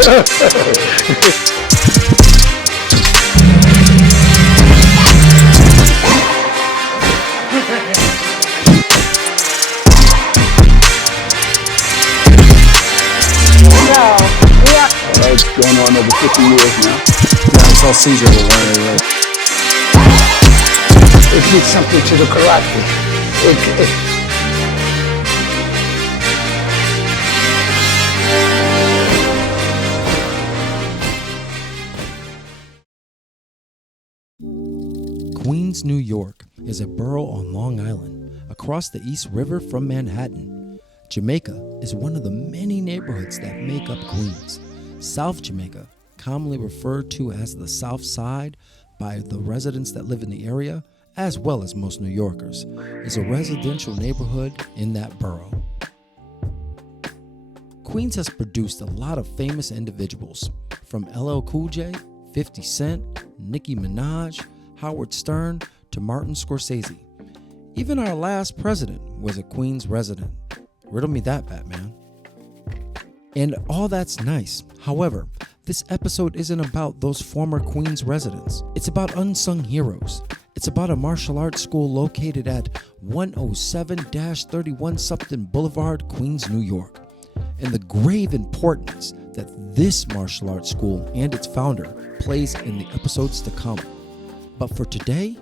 It's going on over 50 years now. Yeah, it's all Sijo to learn anyway. It did something to the karate. Queens, New York is a borough on Long Island, across the East River from Manhattan. Jamaica is one of the many neighborhoods that make up Queens. South Jamaica, commonly referred to as the South Side by the residents that live in the area, as well as most New Yorkers, is a residential neighborhood in that borough. Queens has produced a lot of famous individuals, from LL Cool J, 50 Cent, Nicki Minaj, Howard Stern, to Martin Scorsese. Even our last president was a Queens resident. Riddle me that, Batman. And all that's nice. However, this episode isn't about those former Queens residents. It's about unsung heroes. It's about a martial arts school located at 107-31 Supton Boulevard, Queens, New York, and the grave importance that this martial arts school and its founder plays in the episodes to come. But for today,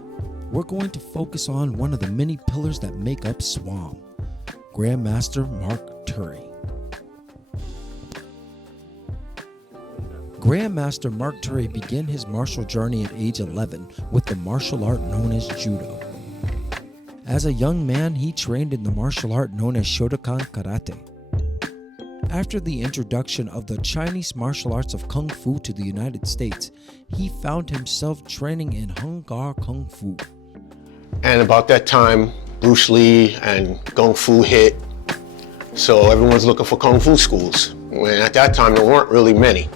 we're going to focus on one of the many pillars that make up SWAM, Grandmaster Mark Terry. Grandmaster Mark Terry began his martial journey at age 11 with the martial art known as Judo. As a young man, he trained in the martial art known as Shotokan karate. After the introduction of the Chinese martial arts of Kung Fu to the United States, he found himself training in Hung Gar Kung Fu. And about that time, Bruce Lee and Kung Fu hit, so everyone's looking for Kung Fu schools. And at that time, there weren't really many.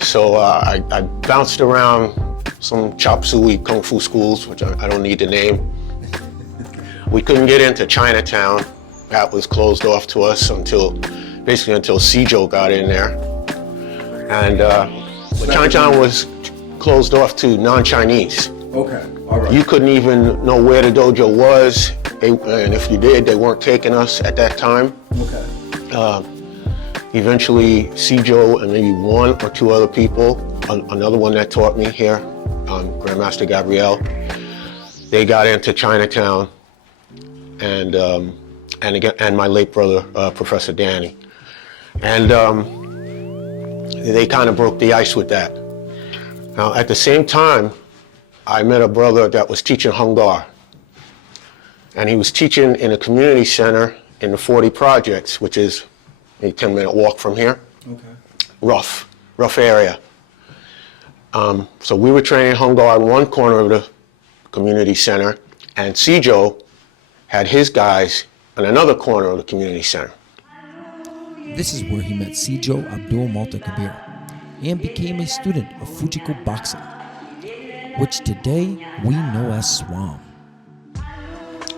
So I bounced around some chop suey Kung Fu schools, which I don't need to name. We couldn't get into Chinatown. That was closed off to us until Sijo got in there. And but Chinatown was closed off to non-Chinese. Okay, all right. You couldn't even know where the dojo was, and if you did, they weren't taking us at that time. Okay. Eventually, Sijo and maybe one or two other people, another one that taught me here, Grandmaster Gabriel, they got into Chinatown, and my late brother, Professor Danny. And they kind of broke the ice with that. Now, at the same time, I met a brother that was teaching Hung Gar. And he was teaching in a community center in the 40 Projects, which is a 10-minute walk from here. Okay. Rough area. So we were training Hung Gar in one corner of the community center, and Sijo had his guys in another corner of the community center. This is where he met Sijo Abdul multaKabir and became a student of Fuzoku boxing, which today we know as SWAM.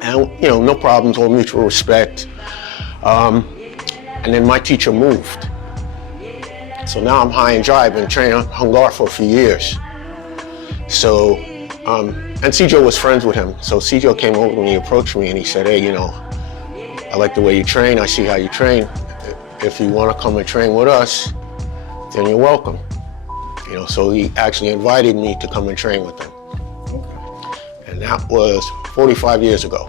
And, no problems, all mutual respect. And then my teacher moved. So now I'm high and dry. I've been training Hung Gar for a few years. So, and Sijo was friends with him. So Sijo came over when he approached me and he said, hey, I like the way you train. I see how you train. If you want to come and train with us, then you're welcome. So he actually invited me to come and train with them. Okay. And that was 45 years ago.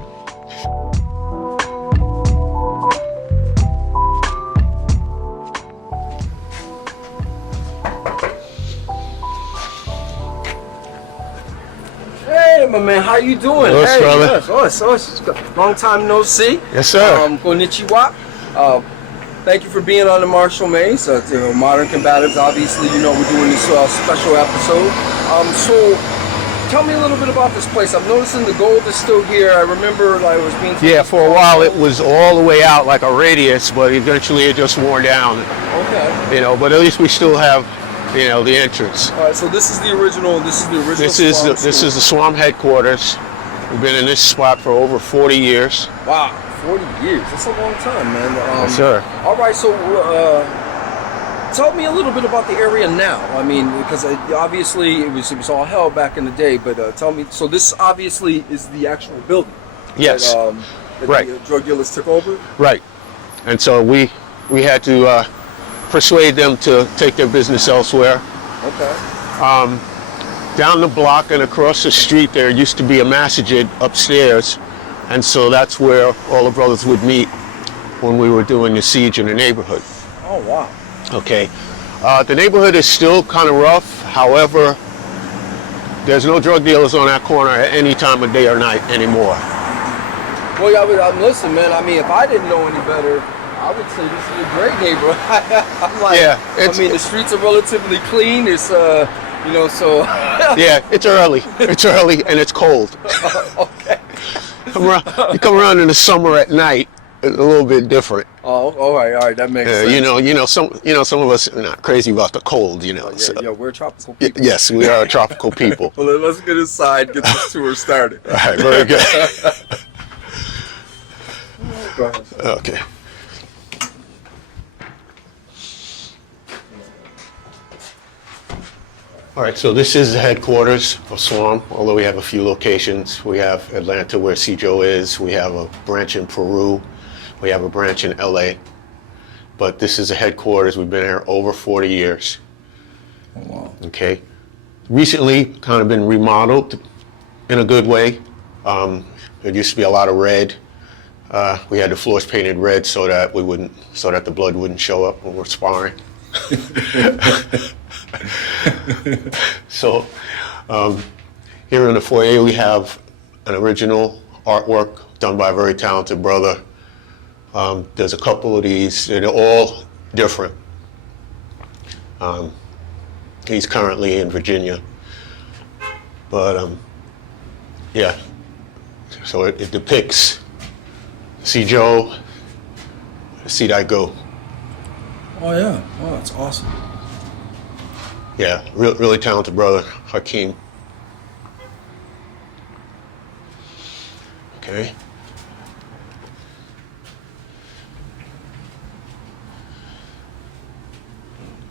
Hey, my man, how you doing? Yes, hey, brother. Yes, long time no see. Yes, sir. Konnichiwa. Thank you for being on the Martial Maze. Modern Combatives, obviously, we're doing this special episode. So, tell me a little bit about this place. I'm noticing the gold is still here. I remember it was being... Yeah, for a while it was all the way out like a radius, but eventually it just wore down. Okay. But at least we still have, the entrance. All right, so this is the original. This is the SWAM headquarters. We've been in this spot for over 40 years. Wow, 40 years. That's a long time, man. Yes, sir. All right, so tell me a little bit about the area now. I mean, because obviously it was all hell back in the day. But tell me, so this obviously is the actual building. Yes. That Right. the drug dealers took over. Right. And so we had to persuade them to take their business elsewhere. Okay. Down the block and across the street there used to be a masjid upstairs, and so that's where all the brothers would meet when we were doing the siege in the neighborhood. Oh wow. Okay. The neighborhood is still kind of rough. However, there's no drug dealers on that corner at any time of day or night anymore. Well, yeah, listen, man. I mean, if I didn't know any better, I would say this is a great neighborhood. I'm like, Yeah, I mean, the streets are relatively clean. It's, you know, so. Yeah, it's early. It's early and it's cold. Okay. You come around in the summer at night, it's a little bit different. Oh, all right, that makes sense. Some of us are not crazy about the cold, you know. Yeah, so. yeah, we're tropical people. Yes, we are tropical people. Well, let's get inside, get this tour started. All right, very good. Go ahead. Okay. All right, so this is the headquarters of SWAM, although we have a few locations. We have Atlanta where Sijo is. We have a branch in Peru. We have a branch in LA. But this is the headquarters. We've been here over 40 years. Oh, wow. Okay. Recently, kind of been remodeled in a good way. There used to be a lot of red. We had the floors painted red so that the blood wouldn't show up when we're sparring. So here in the foyer we have an original artwork done by a very talented brother. There's a couple of these, and they're all different. He's currently in Virginia, but yeah, so it depicts Sijo, see that go. Oh yeah, oh that's awesome. Yeah, really talented brother, Hakeem. Okay.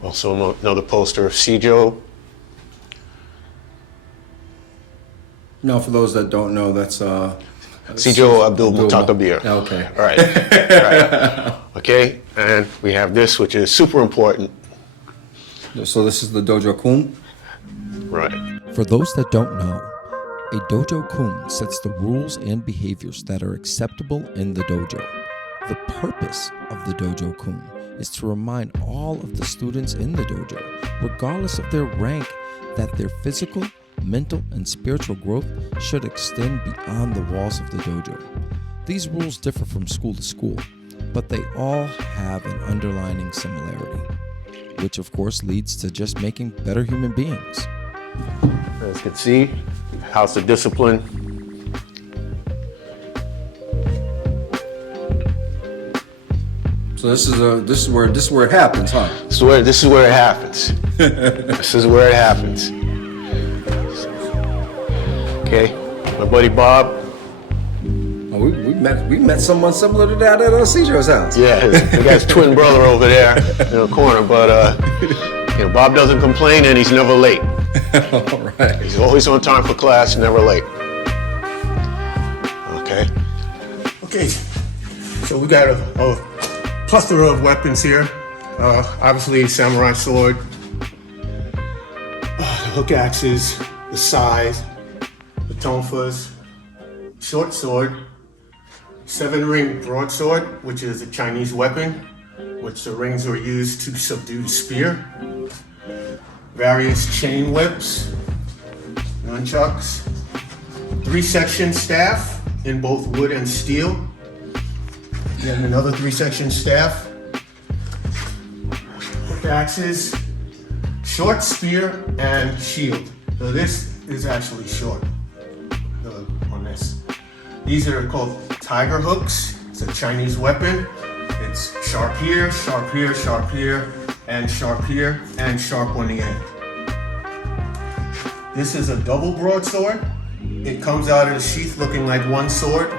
Also another poster of Sijo. Now, for those that don't know, that's Sijo Abdul multaKabir. Okay. All right. Right. Okay, and we have this, which is super important. So this is the Dojo Kun. Right. For those that don't know, a Dojo Kun sets the rules and behaviors that are acceptable in the dojo. The purpose of the Dojo Kun is to remind all of the students in the dojo, regardless of their rank, that their physical, mental, and spiritual growth should extend beyond the walls of the dojo. These rules differ from school to school, but they all have an underlying similarity, which of course leads to just making better human beings. As you can see, House of Discipline. So this is where it happens, huh? This is where it happens. This is where it happens. Okay, my buddy Bob. Oh, we met someone similar to that at Sijo's house. Yeah, he got his twin brother over there in the corner, but Bob doesn't complain and he's never late. All right. He's always on time for class, never late. Okay, so we got a plethora of weapons here. Obviously, samurai sword, the hook axes, the sais, the tonfas, short sword, 7-ring broadsword, which is a Chinese weapon, which the rings were used to subdue the spear. Various chain whips, nunchucks, 3-section staff in both wood and steel. Then another 3-section staff, hook axes, short spear, and shield. So this is actually short on this. These are called tiger hooks. It's a Chinese weapon. It's sharp here, sharp here, sharp here, and sharp here, and sharp on the end. This is a double broadsword. It comes out of the sheath looking like one sword,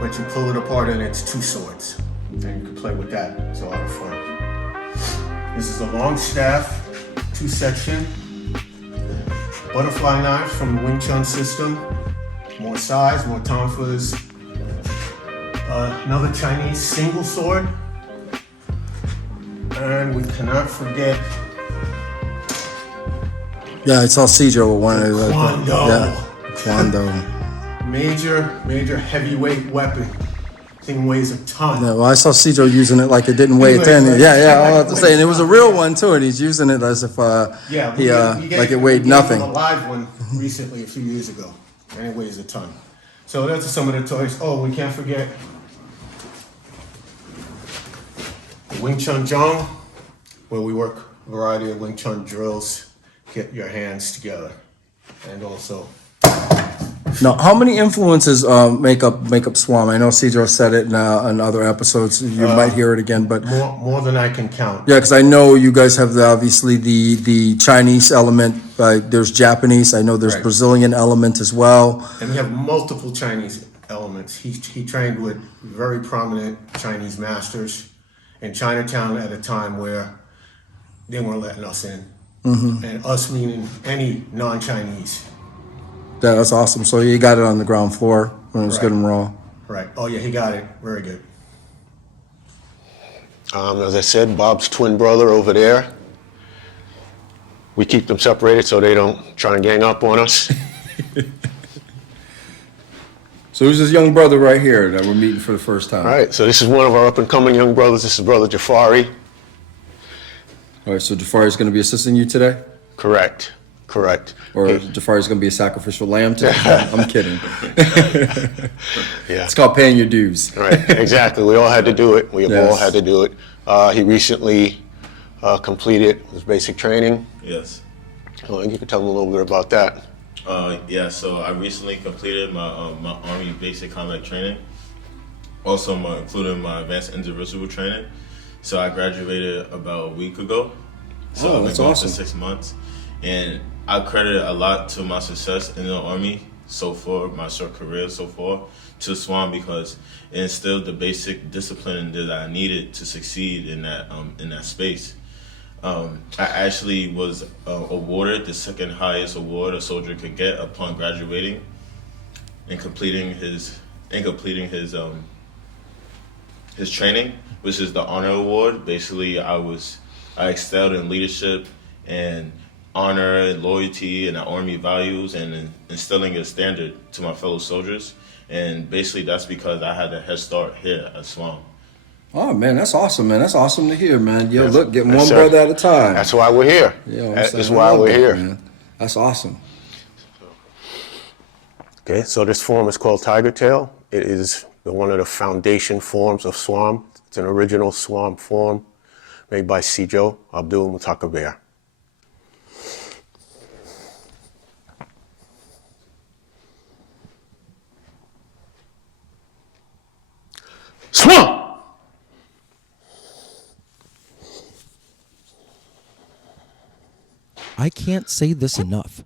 but you pull it apart and it's 2 swords. And you can play with that. It's a lot of fun. This is a long staff, 2-section. Butterfly knives from the Wing Chun system. More size, more tonfas. Another Chinese single sword. And we cannot forget Yeah, I saw Sijo with one of the Kwando. Yeah, Kwando. Major heavyweight weapon. Thing weighs a ton. Yeah, well, I saw Sijo using it like it didn't weigh a It ton. weighs Yeah, like- I'll have to say, and it was a real one too, and he's using it as if he like it weighed nothing. A live one recently a few years ago, and it weighs a ton. So that's some of the toys. Oh, we can't forget the Wing Chun Jong, where we work a variety of Wing Chun drills. Get your hands together, and also. Now, how many influences make up SWAM? I know Sijo said it in other episodes. You might hear it again, but More than I can count. yeah, because I know you guys have obviously the Chinese element. There's Japanese. I know there's Right. Brazilian element as well. And we have multiple Chinese elements. He trained with very prominent Chinese masters in Chinatown at a time where they weren't letting us in. And us meaning any non-Chinese. Yeah, that's awesome. So you got it on the ground floor when it was good and raw. Right. Oh yeah, he got it. Very good. As I said, Bob's twin brother over there. We keep them separated so they don't try and gang up on us. So who's this young brother right here that we're meeting for the first time? All right, so this is one of our up-and-coming young brothers. This is Brother Jafari. All right, so Jafari's going to be assisting you today? Correct. Or Jafari's going to be a sacrificial lamb today? I'm kidding. Yeah. It's called paying your dues. Right, exactly. We all had to do it. We have Yes. all had to do it. He recently completed his basic training. Yes. Oh, you can tell them a little bit about that. Yeah, so I recently completed my Army basic combat training. Also, including my advanced indivisible training. So I graduated about a week ago. So I've been that's going awesome. for 6 months. And I credit a lot to my success in the Army so far, my short career so far, to SWAM because it instilled the basic discipline that I needed to succeed in that space. I actually was awarded the second highest award a soldier could get upon graduating and completing his training, which is the honor award. Basically, I excelled in leadership and honor and loyalty and the Army values and instilling a standard to my fellow soldiers. And basically, that's because I had a head start here at SWAM. Oh, man, that's awesome, man. That's awesome to hear, man. Yo, look, getting Yes, one sir. brother at a time. That's why we're here. You know what I'm That saying? is I why love we're that, here. man. That's awesome. Okay, so this form is called Tigertail. It is one of the foundation forms of SWAM. It's an original SWAM form made by Sijo Abdul multaKabir. SWAM! I can't say this enough.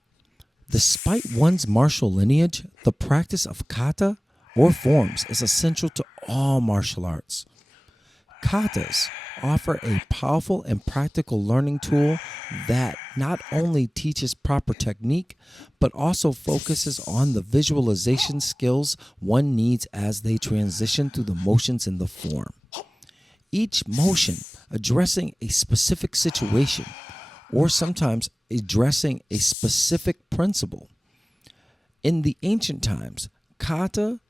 Despite one's martial lineage, the practice of kata or forms is essential to all martial arts. Katas offer a powerful and practical learning tool that not only teaches proper technique, but also focuses on the visualization skills one needs as they transition through the motions in the form. Each motion addressing a specific situation, or sometimes addressing a specific principle. In the ancient times, kata,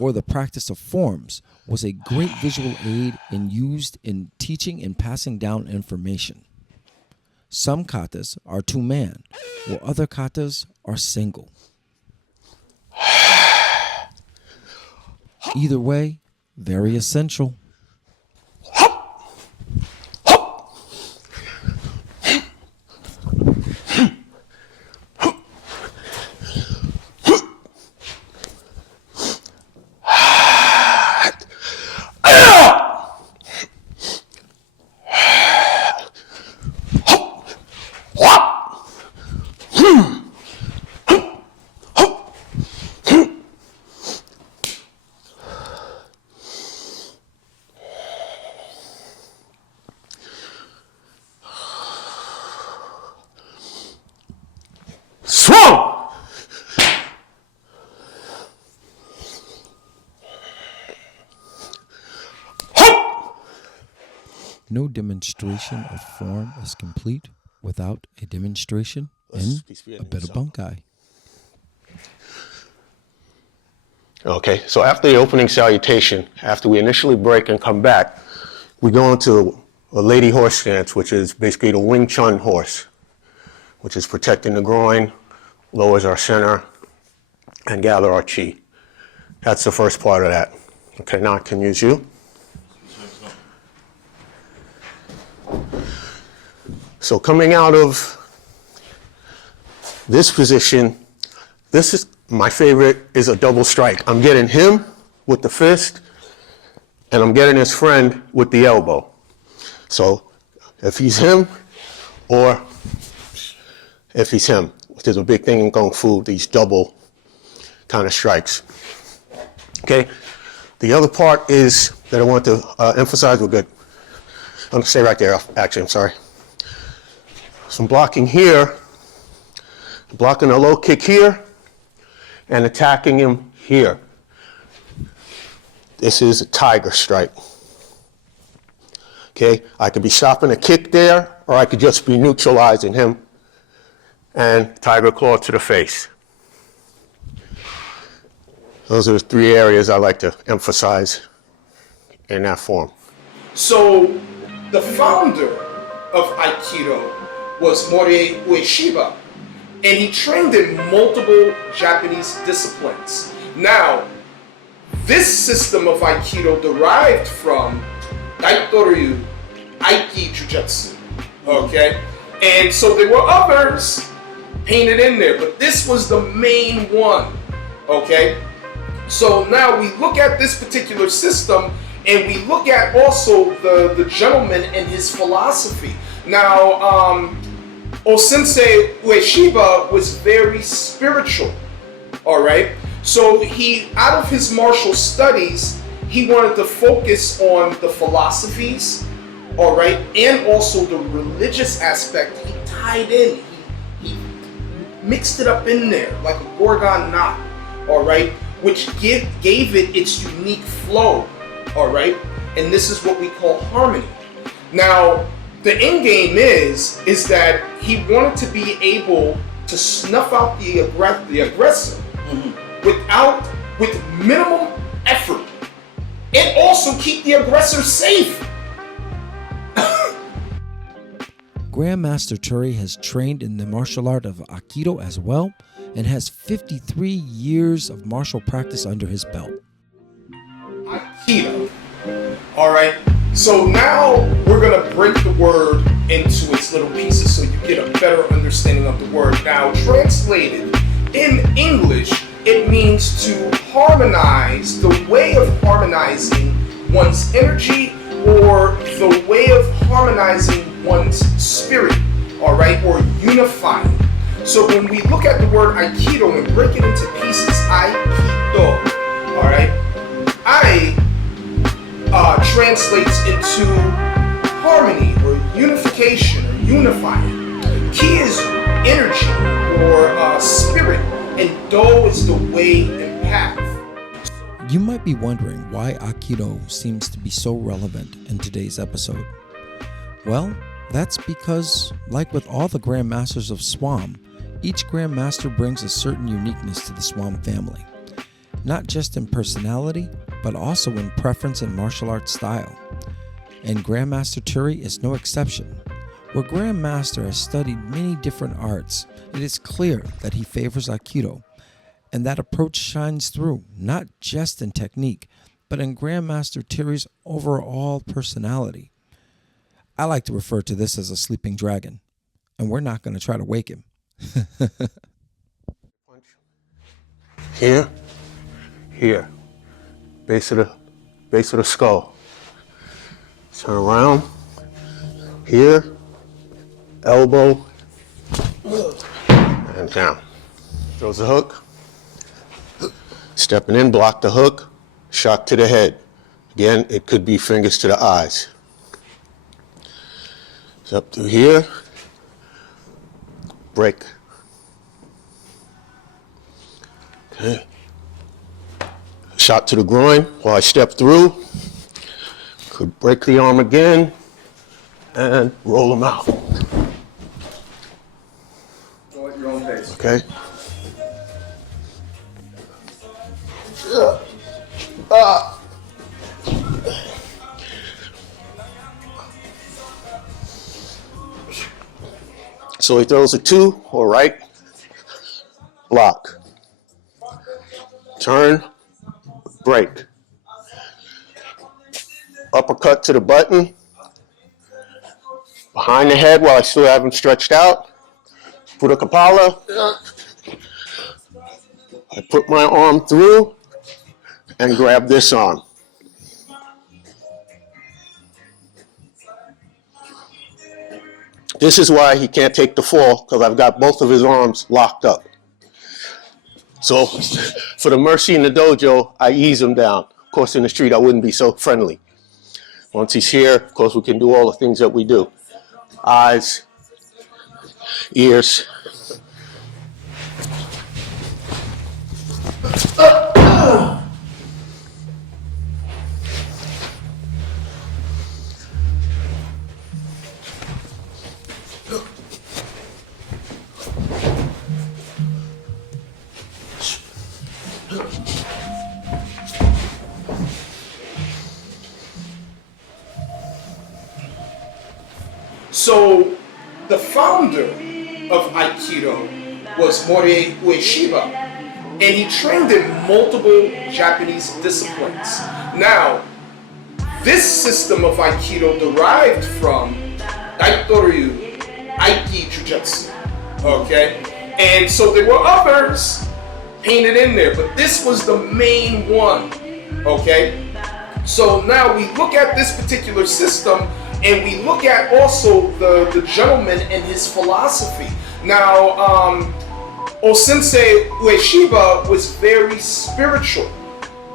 or the practice of forms, was a great visual aid and used in teaching and passing down information. Some katas are two-man, while other katas are single. Either way, very essential. No demonstration of form is complete without a demonstration and a bit of bunkai. Okay, so after the opening salutation, after we initially break and come back, we go into a lady horse stance, which is basically the Wing Chun horse, which is protecting the groin, lowers our center, and gather our chi. That's the first part of that. Okay, now I can use you. So coming out of this position, this is my favorite, is a double strike. I'm getting him with the fist, and I'm getting his friend with the elbow. So if he's him, or if he's him, which is a big thing in Kung Fu, these double kind of strikes. Okay, the other part is that I want to emphasize, we're good. I'm gonna stay right there, actually, I'm sorry. So I'm blocking here, blocking a low kick here, and attacking him here. This is a tiger strike. Okay, I could be stopping a kick there, or I could just be neutralizing him and tiger claw to the face. Those are the three areas I like to emphasize in that form. So the founder of Aikido was Morihei Ueshiba, and he trained in multiple Japanese disciplines. Now, this system of Aikido derived from Daitoryu Aiki Jujutsu, okay? And so there were others painted in there, but this was the main one, okay? So now we look at this particular system, and we look at also the gentleman and his philosophy. Now, Sensei Ueshiba was very spiritual, all right? So he, out of his martial studies, he wanted to focus on the philosophies, all right, and also the religious aspect. He tied in, he mixed it up in there like a Gorgon knot, all right, which gave it its unique flow, all right, and this is what we call harmony. Now, the end game is that he wanted to be able to snuff out the aggressor with minimum effort, and also keep the aggressor safe. Grandmaster Terry has trained in the martial art of Aikido as well, and has 53 years of martial practice under his belt. Aikido. All right. So now we're going to break the word into its little pieces so you get a better understanding of the word. Now, translated in English, it means to harmonize, the way of harmonizing one's energy, or the way of harmonizing one's spirit, all right, or unifying. So when we look at the word Aikido and break it into pieces, Aikido, all right, translates into harmony or unification or unifying. Ki is energy or spirit, and Do is the way and path. You might be wondering why Aikido seems to be so relevant in today's episode. Well, that's because, like with all the Grandmasters of SWAM, each Grandmaster brings a certain uniqueness to the SWAM family. Not just in personality, but also in preference and martial arts style. And Grandmaster Terry is no exception. Where Grandmaster has studied many different arts, it is clear that he favors Aikido, and that approach shines through, not just in technique, but in Grandmaster Terry's overall personality. I like to refer to this as a sleeping dragon, and we're not going to try to wake him. Here, here, base of the skull. Turn around, here, elbow, and down. Throws the hook, stepping in, block the hook, shot to the head. Again, it could be fingers to the eyes. It's up to here, break. Okay. Shot to the groin while I step through. Could break the arm again, and roll them out. Go at your own pace. Okay? So he throws a 2 or right, block, turn, break, uppercut to the button, behind the head while I still have him stretched out, put a kapala, I put my arm through and grab this arm. This is why he can't take the fall, because I've got both of his arms locked up. So for the mercy in the dojo, I ease him down. Of course, in the street, I wouldn't be so friendly. Once he's here, of course, we can do all the things that we do. Eyes, ears. So, the founder of Aikido was Morihei Ueshiba, and he trained in multiple Japanese disciplines. Now, this system of Aikido derived from Daitoryu, Aiki Jujutsu, okay? And so there were others painted in there, but this was the main one, okay? So now we look at this particular system, and we look at also the gentleman and his philosophy. Now, Sensei Ueshiba was very spiritual,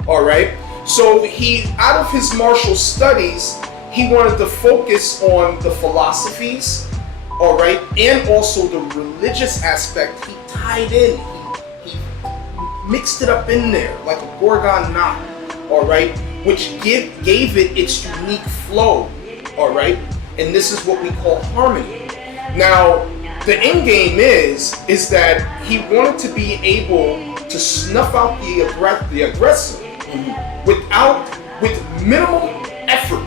all right? So he, out of his martial studies, he wanted to focus on the philosophies, all right, and also the religious aspect. He tied in, he mixed it up in there like a Gorgon knot, all right, which gave it its unique flow. All right, and this is what we call harmony. Now, the end game is that he wanted to be able to snuff out the aggressor with minimal effort,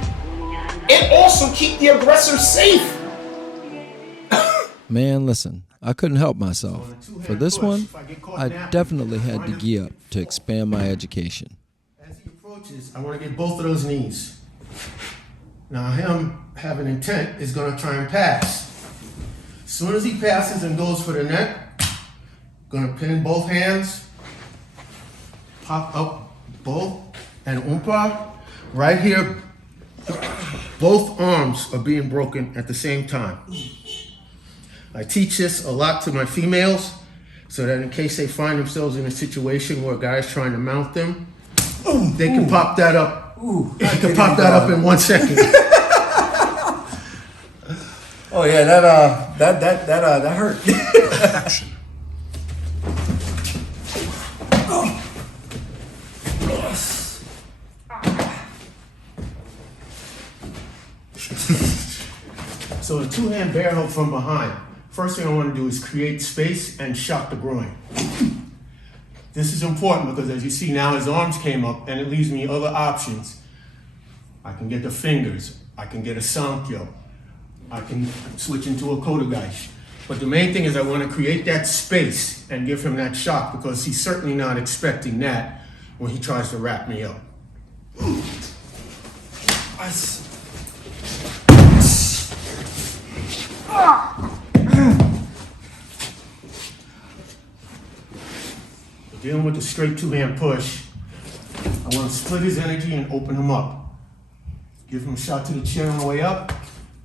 and also keep the aggressor safe. Man, listen, I couldn't help myself. For this one, I definitely had to gear up to expand my education. As he approaches, I want to get both of those knees. Now him having intent is going to try and pass. As soon as he passes and goes for the neck, going to pin both hands, pop up both, and umpa. Right here, both arms are being broken at the same time. I teach this a lot to my females, so that in case they find themselves in a situation where a guy's trying to mount them, they can pop that up. They can pop that up in 1 second. Oh yeah, that hurt. So the two-hand bear hug from behind. First thing I want to do is create space and shock the groin. This is important because as you see now his arms came up and it leaves me other options. I can get the fingers, I can get a Sankyo, I can switch into a Kodagaishi. But the main thing is I want to create that space and give him that shock because he's certainly not expecting that when he tries to wrap me up. Dealing with the straight two-hand push, I want to split his energy and open him up. Give him a shot to the chin on the way up,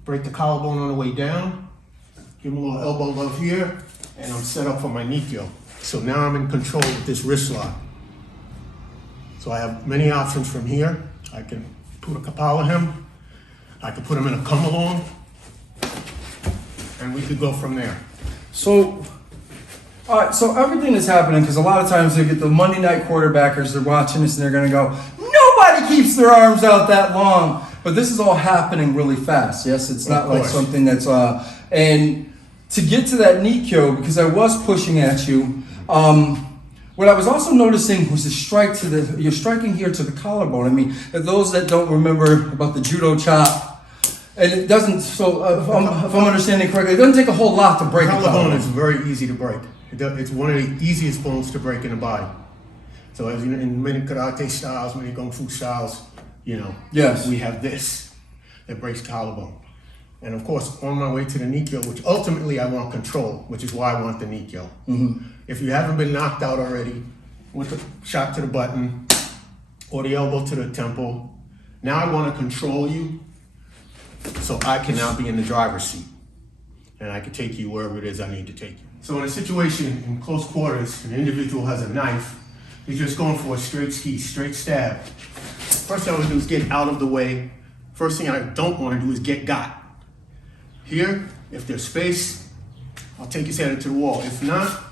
break the collarbone on the way down, give him a little elbow love here, and I'm set up for my Nikyo. So now I'm in control with this wrist lock. So I have many options from here. I can put a kapala him, I can put him in a come along, and we could go from there. So, all right, so everything is happening because a lot of times they get the Monday night quarterbackers, they're watching this and they're going to go, nobody keeps their arms out that long. But this is all happening really fast. Yes, it's not like something that's and to get to that Nikkyo, because I was pushing at you. What I was also noticing was the strike to the. You're striking here to the collarbone. I mean, those that don't remember about the Judo chop, and it doesn't. So if I'm understanding correctly, it doesn't take a whole lot to break The a collarbone. collarbone is very easy to break. It's one of the easiest bones to break in the body. So as in many karate styles, many kung fu styles, Yes. we have this that breaks collarbone. And of course, on my way to the Nikkyo, which ultimately I want control, which is why I want the Nikkyo. If you haven't been knocked out already with a shot to the button or the elbow to the temple, now I want to control you so I can now be in the driver's seat. And I can take you wherever it is I need to take you. So in a situation in close quarters, an individual has a knife, he's just going for a straight ski, straight stab. First thing I would do is get out of the way. First thing I don't want to do is get got. Here, if there's space, I'll take his head into the wall. If not,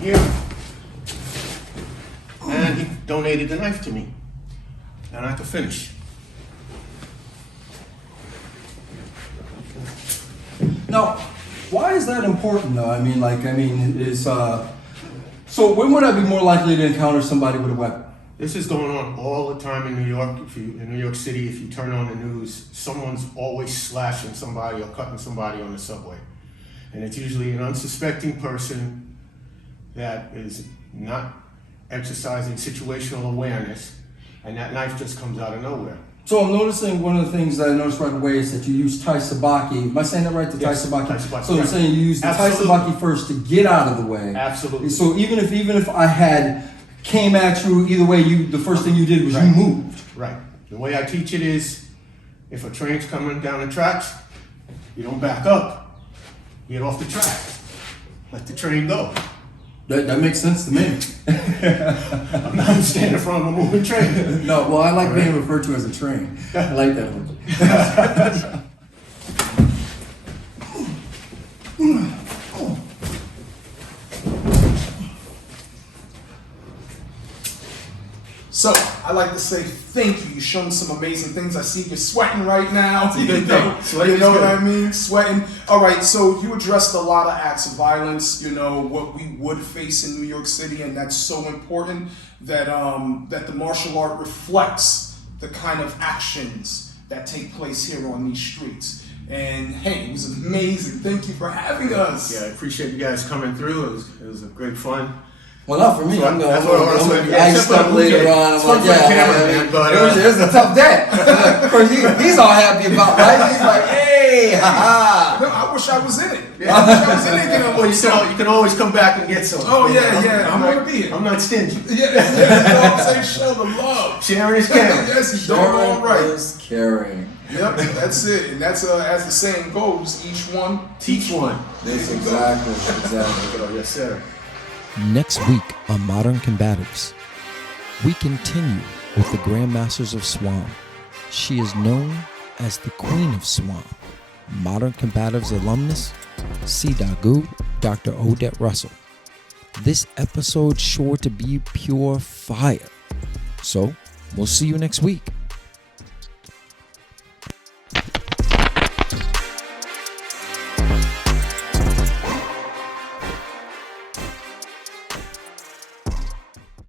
here. And he donated the knife to me. And I can finish. Now, why is that important though? Is so when would I be more likely to encounter somebody with a weapon? This is going on all the time in New York. In New York City, if you turn on the news, someone's always slashing somebody or cutting somebody on the subway. And it's usually an unsuspecting person that is not exercising situational awareness, and that knife just comes out of nowhere. So I'm noticing one of the things that I noticed right away is that you use Tai Sabaki. Am I saying that right? The Yes, Tai Sabaki. Tai Sabaki, So I'm yeah. saying you use the Absolutely. Tai Sabaki first to get out of the way. Absolutely. So even if I had came at you either way, the first thing you did was you moved. Right. The way I teach it is, if a train's coming down the tracks, you don't back up. You get off the track. Let the train go. That makes sense to me. I'm not standing in front of a moving train. No, well, I like being referred to as a train. I like that one. So I like to say thank you. You've shown some amazing things. I see you're sweating right now. It's a good thing. Sweating You know is what good. I mean? Sweating. All right. So you addressed a lot of acts of violence. What we would face in New York City, and that's so important that that the martial art reflects the kind of actions that take place here on these streets. And hey, it was amazing. Thank you for having us. Yeah, I appreciate you guys coming through. It was a great fun. Well, not for me. I'm going That's what I was to like, be yeah, iced up later on. it's I'm fun like, for the cameraman, but, it was a tough day. Of course, he's all happy about it, right? He's like, hey, ha No, I wish I was in it. I wish I was in it. Well, you can always come back and get some. Oh yeah. I'm gonna be here. I'm not stingy. Yeah, you know what I'm saying? Show the love. Sharing is caring. Yes, he's doggone right. is caring. Yep, that's it. And that's as the saying goes, each one. Teach one. That's exactly. Oh, yes, sir. Next week on Modern Combatives, we continue with the Grandmasters of SWAM. She is known as the Queen of SWAM. Modern Combatives alumnus, Sidagu, Dr. Odette Russell. This episode's sure to be pure fire. So, we'll see you next week.